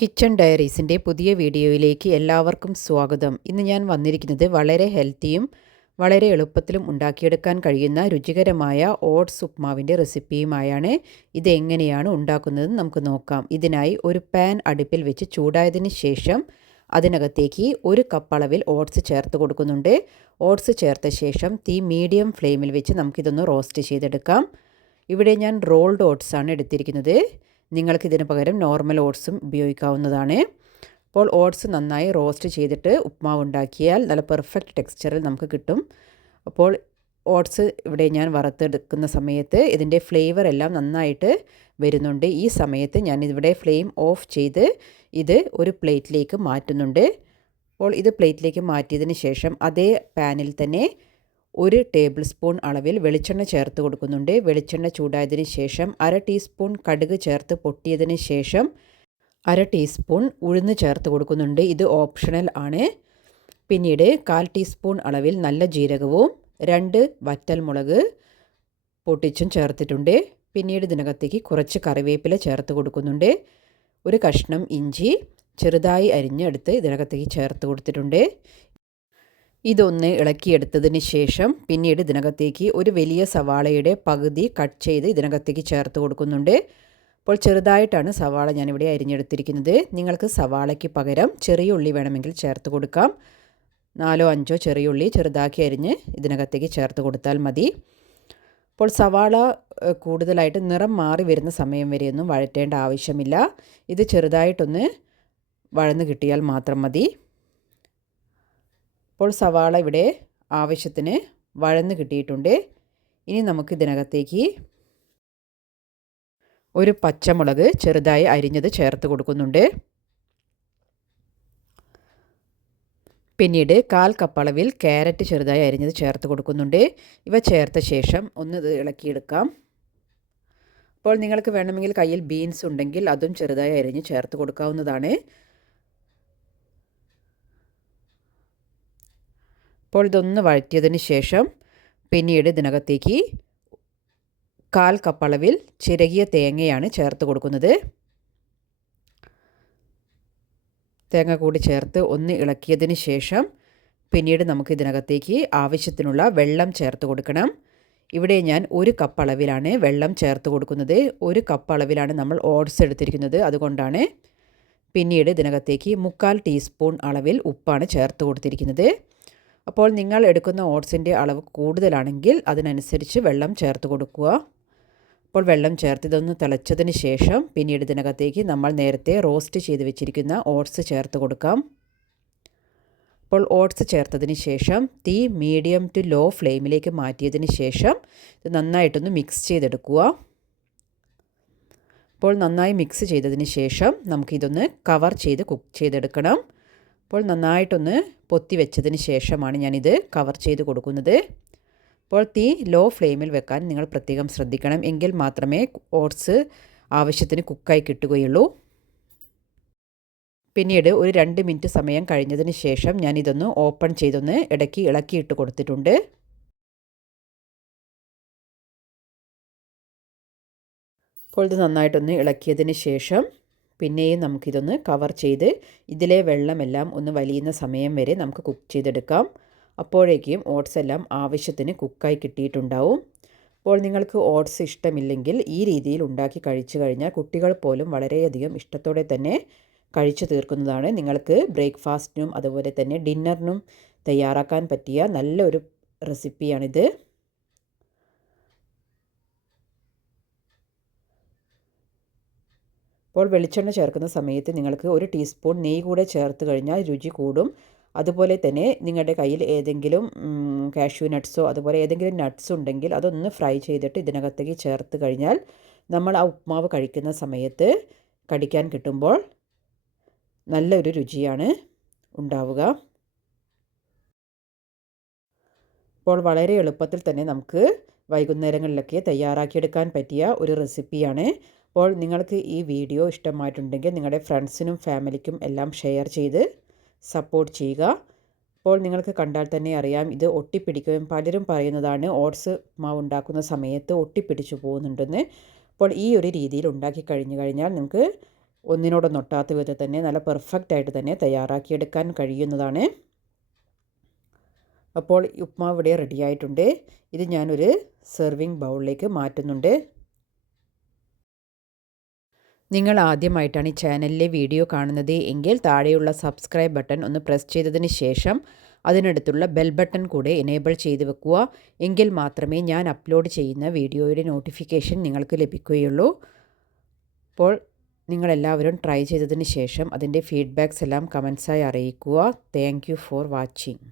Kitchen ഡയറീസിൻ്റെ പുതിയ വീഡിയോയിലേക്ക് എല്ലാവർക്കും സ്വാഗതം. ഇന്ന് ഞാൻ വന്നിരിക്കുന്നത് വളരെ ഹെൽത്തിയും വളരെ എളുപ്പത്തിലും ഉണ്ടാക്കിയെടുക്കാൻ കഴിയുന്ന രുചികരമായ ഓട്സ് ഉപ്മാവിൻ്റെ റെസിപ്പിയുമായാണ്. ഇതെങ്ങനെയാണ് ഉണ്ടാക്കുന്നതെന്ന് നമുക്ക് നോക്കാം. ഇതിനായി ഒരു പാൻ അടുപ്പിൽ വെച്ച് ചൂടായതിന് ശേഷം അതിനകത്തേക്ക് 1 കപ്പ് അളവിൽ ഓട്സ് ചേർത്ത് കൊടുക്കുന്നുണ്ട്. ഓട്സ് ചേർത്ത ശേഷം തീ മീഡിയം ഫ്ലെയിമിൽ വെച്ച് നമുക്കിതൊന്ന് റോസ്റ്റ് ചെയ്തെടുക്കാം. ഇവിടെ ഞാൻ റോൾഡ് ഓട്സ് ആണ് എടുത്തിരിക്കുന്നത്. നിങ്ങൾക്കിതിന് പകരം നോർമൽ ഓട്സും ഉപയോഗിക്കാവുന്നതാണ്. അപ്പോൾ ഓട്സ് നന്നായി റോസ്റ്റ് ചെയ്തിട്ട് ഉപ്മാവ് ഉണ്ടാക്കിയാൽ നല്ല പെർഫെക്റ്റ് ടെക്സ്ചറിൽ നമുക്ക് കിട്ടും. അപ്പോൾ ഓട്സ് ഇവിടെ ഞാൻ വറുത്തെടുക്കുന്ന സമയത്ത് ഇതിൻ്റെ ഫ്ലേവർ എല്ലാം നന്നായിട്ട് വരുന്നുണ്ട്. ഈ സമയത്ത് ഞാനിവിടെ ഫ്ലെയിം ഓഫ് ചെയ്ത് ഇത് ഒരു പ്ലേറ്റിലേക്ക് മാറ്റുന്നുണ്ട്. അപ്പോൾ ഇത് പ്ലേറ്റിലേക്ക് മാറ്റിയതിന് ശേഷം അതേ പാനിൽ തന്നെ 1 ടേബിൾ സ്പൂൺ അളവിൽ വെളിച്ചെണ്ണ ചേർത്ത് കൊടുക്കുന്നുണ്ട്. വെളിച്ചെണ്ണ ചൂടായതിന് ശേഷം 1/2 ടീസ്പൂൺ കടുക് ചേർത്ത് പൊട്ടിയതിന് ശേഷം 1/2 ടീസ്പൂൺ ഉഴുന്ന് ചേർത്ത് കൊടുക്കുന്നുണ്ട്. ഇത് ഓപ്ഷണൽ ആണ്. പിന്നീട് 1/4 ടീസ്പൂൺ അളവിൽ നല്ല ജീരകവും 2 വറ്റൽമുളക് പൊട്ടിച്ചും ചേർത്തിട്ടുണ്ട്. പിന്നീട് ഇതിനകത്തേക്ക് കുറച്ച് കറിവേപ്പില ചേർത്ത് കൊടുക്കുന്നുണ്ട്. ഒരു കഷ്ണം ഇഞ്ചി ചെറുതായി അരിഞ്ഞെടുത്ത് ഇതിനകത്തേക്ക് ചേർത്ത് കൊടുത്തിട്ടുണ്ട്. ഇതൊന്ന് ഇളക്കിയെടുത്തതിന് ശേഷം പിന്നീട് ഇതിനകത്തേക്ക് ഒരു വലിയ സവാളയുടെ പകുതി കട്ട് ചെയ്ത് ഇതിനകത്തേക്ക് ചേർത്ത് കൊടുക്കുന്നുണ്ട്. അപ്പോൾ ചെറുതായിട്ടാണ് സവാള ഞാനിവിടെ അരിഞ്ഞെടുത്തിരിക്കുന്നത്. നിങ്ങൾക്ക് സവാളയ്ക്ക് പകരം ചെറിയ ഉള്ളി വേണമെങ്കിൽ ചേർത്ത് കൊടുക്കാം. 4-5 ചെറിയ ഉള്ളി ചെറുതാക്കി അരിഞ്ഞ് ഇതിനകത്തേക്ക് ചേർത്ത് കൊടുത്താൽ മതി. അപ്പോൾ സവാള കൂടുതലായിട്ട് നിറം മാറി വരുന്ന സമയം വരെയൊന്നും വഴറ്റേണ്ട ആവശ്യമില്ല. ഇത് ചെറുതായിട്ടൊന്ന് വഴന്ന് കിട്ടിയാൽ മാത്രം മതി. അപ്പോൾ സവാള ഇവിടെ ആവശ്യത്തിന് വഴന്ന് കിട്ടിയിട്ടുണ്ട്. ഇനി നമുക്ക് ഇതിനകത്തേക്ക് ഒരു പച്ചമുളക് ചെറുതായി അരിഞ്ഞത് ചേർത്ത് കൊടുക്കുന്നുണ്ട്. പിന്നീട് 1/4 കപ്പ് അളവിൽ ക്യാരറ്റ് ചെറുതായി അരിഞ്ഞത് ചേർത്ത് കൊടുക്കുന്നുണ്ട്. ഇവ ചേർത്ത ശേഷം ഒന്ന് ഇത് ഇളക്കിയെടുക്കാം. അപ്പോൾ നിങ്ങൾക്ക് വേണമെങ്കിൽ കയ്യിൽ ബീൻസ് ഉണ്ടെങ്കിൽ അതും ചെറുതായി അരിഞ്ഞ് ചേർത്ത് കൊടുക്കാവുന്നതാണ്. അപ്പോൾ ഇതൊന്ന് വഴറ്റിയതിന് ശേഷം പിന്നീട് ഇതിനകത്തേക്ക് 1/4 കപ്പ് അളവിൽ ചിരകിയ തേങ്ങയാണ് ചേർത്ത് കൊടുക്കുന്നത്. തേങ്ങ കൂടി ചേർത്ത് ഒന്ന് ഇളക്കിയതിന് ശേഷം പിന്നീട് നമുക്ക് ഇതിനകത്തേക്ക് ആവശ്യത്തിനുള്ള വെള്ളം ചേർത്ത് കൊടുക്കണം. ഇവിടെ ഞാൻ 1 കപ്പ് അളവിലാണ് വെള്ളം ചേർത്ത് കൊടുക്കുന്നത്. 1 കപ്പ് അളവിലാണ് നമ്മൾ ഓട്സ് എടുത്തിരിക്കുന്നത്, അതുകൊണ്ടാണ്. പിന്നീട് ഇതിനകത്തേക്ക് 3/4 ടീസ്പൂൺ അളവിൽ ഉപ്പാണ് ചേർത്ത് കൊടുത്തിരിക്കുന്നത്. അപ്പോൾ നിങ്ങൾ എടുക്കുന്ന ഓട്സിൻ്റെ അളവ് കൂടുതലാണെങ്കിൽ അതിനനുസരിച്ച് വെള്ളം ചേർത്ത് കൊടുക്കുക. അപ്പോൾ വെള്ളം ചേർത്ത് ഇതൊന്ന് തിളച്ചതിന് ശേഷം പിന്നീട് ഇതിനകത്തേക്ക് നമ്മൾ നേരത്തെ റോസ്റ്റ് ചെയ്ത് വെച്ചിരിക്കുന്ന ഓട്സ് ചേർത്ത് കൊടുക്കാം. അപ്പോൾ ഓട്സ് ചേർത്തതിന് ശേഷം തീ മീഡിയം ടു ലോ ഫ്ലെയിമിലേക്ക് മാറ്റിയതിന് ശേഷം ഇത് നന്നായിട്ടൊന്ന് മിക്സ് ചെയ്തെടുക്കുക. അപ്പോൾ നന്നായി മിക്സ് ചെയ്തതിന് ശേഷം നമുക്കിതൊന്ന് കവർ ചെയ്ത് കുക്ക് ചെയ്തെടുക്കണം. അപ്പോൾ നന്നായിട്ടൊന്ന് പൊത്തി വെച്ചതിന് ശേഷമാണ് ഞാനിത് കവർ ചെയ്ത് കൊടുക്കുന്നത്. അപ്പോൾ തീ ലോ ഫ്ലെയിമിൽ വെക്കാൻ നിങ്ങൾ പ്രത്യേകം ശ്രദ്ധിക്കണം. എങ്കിൽ മാത്രമേ ഓട്സ് ആവശ്യത്തിന് കുക്കായി കിട്ടുകയുള്ളൂ. പിന്നീട് ഒരു 2 മിനിറ്റ് സമയം കഴിഞ്ഞതിന് ശേഷം ഞാനിതൊന്ന് ഓപ്പൺ ചെയ്തൊന്ന് ഇടയ്ക്ക് ഇളക്കിയിട്ട് കൊടുത്തിട്ടുണ്ട്. അപ്പോൾ ഇത് നന്നായിട്ടൊന്ന് ഇളക്കിയതിന് ശേഷം പിന്നെയും നമുക്കിതൊന്ന് കവർ ചെയ്ത് ഇതിലെ വെള്ളമെല്ലാം ഒന്ന് വലിയുന്ന സമയം വരെ നമുക്ക് കുക്ക് ചെയ്തെടുക്കാം. അപ്പോഴേക്കും ഓട്സ് എല്ലാം ആവശ്യത്തിന് കുക്കായി കിട്ടിയിട്ടുണ്ടാവും. അപ്പോൾ നിങ്ങൾക്ക് ഓട്സ് ഇഷ്ടമില്ലെങ്കിൽ ഈ രീതിയിൽ ഉണ്ടാക്കി കഴിച്ചു കഴിഞ്ഞാൽ കുട്ടികൾ പോലും വളരെയധികം ഇഷ്ടത്തോടെ തന്നെ കഴിച്ചു തീർക്കുന്നതാണ്. നിങ്ങൾക്ക് ബ്രേക്ക്ഫാസ്റ്റിനും അതുപോലെ തന്നെ ഡിന്നറിനും തയ്യാറാക്കാൻ പറ്റിയ നല്ലൊരു റെസിപ്പിയാണിത്. അപ്പോൾ വെളിച്ചെണ്ണ ചേർക്കുന്ന സമയത്ത് നിങ്ങൾക്ക് 1 ടീസ്പൂൺ നെയ്യ് കൂടെ ചേർത്ത് കഴിഞ്ഞാൽ രുചി കൂടും. അതുപോലെ തന്നെ നിങ്ങളുടെ കയ്യിൽ ഏതെങ്കിലും കാഷ്യൂ നട്ട്സോ അതുപോലെ ഏതെങ്കിലും നട്ട്സ് ഉണ്ടെങ്കിൽ അതൊന്ന് ഫ്രൈ ചെയ്തിട്ട് ഇതിനകത്തേക്ക് ചേർത്ത് കഴിഞ്ഞാൽ നമ്മൾ ആ ഉപ്മാവ് കഴിക്കുന്ന സമയത്ത് കടിക്കാൻ കിട്ടുമ്പോൾ നല്ലൊരു രുചിയാണ് ഉണ്ടാവുക. അപ്പോൾ വളരെ എളുപ്പത്തിൽ തന്നെ നമുക്ക് വൈകുന്നേരങ്ങളിലൊക്കെ തയ്യാറാക്കിയെടുക്കാൻ പറ്റിയ ഒരു റെസിപ്പിയാണ്. അപ്പോൾ നിങ്ങൾക്ക് ഈ വീഡിയോ ഇഷ്ടമായിട്ടുണ്ടെങ്കിൽ നിങ്ങളുടെ ഫ്രണ്ട്സിനും ഫാമിലിക്കും എല്ലാം ഷെയർ ചെയ്ത് സപ്പോർട്ട് ചെയ്യുക. അപ്പോൾ നിങ്ങൾക്ക് കണ്ടാൽ തന്നെ അറിയാം ഇത് ഒട്ടിപ്പിടിക്കുകയും പലരും പറയുന്നതാണ് ഓട്സ് മാവ് ഉണ്ടാക്കുന്ന സമയത്ത് ഒട്ടിപ്പിടിച്ചു പോകുന്നുണ്ടെന്ന്. അപ്പോൾ ഈ ഒരു രീതിയിൽ ഉണ്ടാക്കി കഴിഞ്ഞു കഴിഞ്ഞാൽ നിങ്ങൾക്ക് ഒന്നിനോടൊന്നൊട്ടാത്ത വിധത്തിൽ തന്നെ നല്ല പെർഫെക്റ്റ് ആയിട്ട് തന്നെ തയ്യാറാക്കിയെടുക്കാൻ കഴിയുന്നതാണ്. അപ്പോൾ ഉപ്മാവ് ഇവിടെ റെഡി ആയിട്ടുണ്ട്. ഇത് ഞാനൊരു സെർവിങ് ബൗളിലേക്ക് മാറ്റുന്നുണ്ട്. നിങ്ങൾ ആദ്യമായിട്ടാണ് ഈ ചാനലിലെ വീഡിയോ കാണുന്നത് എങ്കിൽ താഴെയുള്ള സബ്സ്ക്രൈബ് ബട്ടൺ ഒന്ന് പ്രസ് ചെയ്തതിന് ശേഷം അതിനടുത്തുള്ള ബെൽ ബട്ടൺ കൂടെ എനേബിൾ ചെയ്ത് വെക്കുക. എങ്കിൽ മാത്രമേ ഞാൻ അപ്ലോഡ് ചെയ്യുന്ന വീഡിയോയുടെ നോട്ടിഫിക്കേഷൻ നിങ്ങൾക്ക് ലഭിക്കുകയുള്ളൂ. അപ്പോൾ നിങ്ങളെല്ലാവരും ട്രൈ ചെയ്തതിന് ശേഷം അതിൻ്റെ ഫീഡ്ബാക്ക്സ് എല്ലാം കമൻസായി അറിയിക്കുക. Thank you for watching.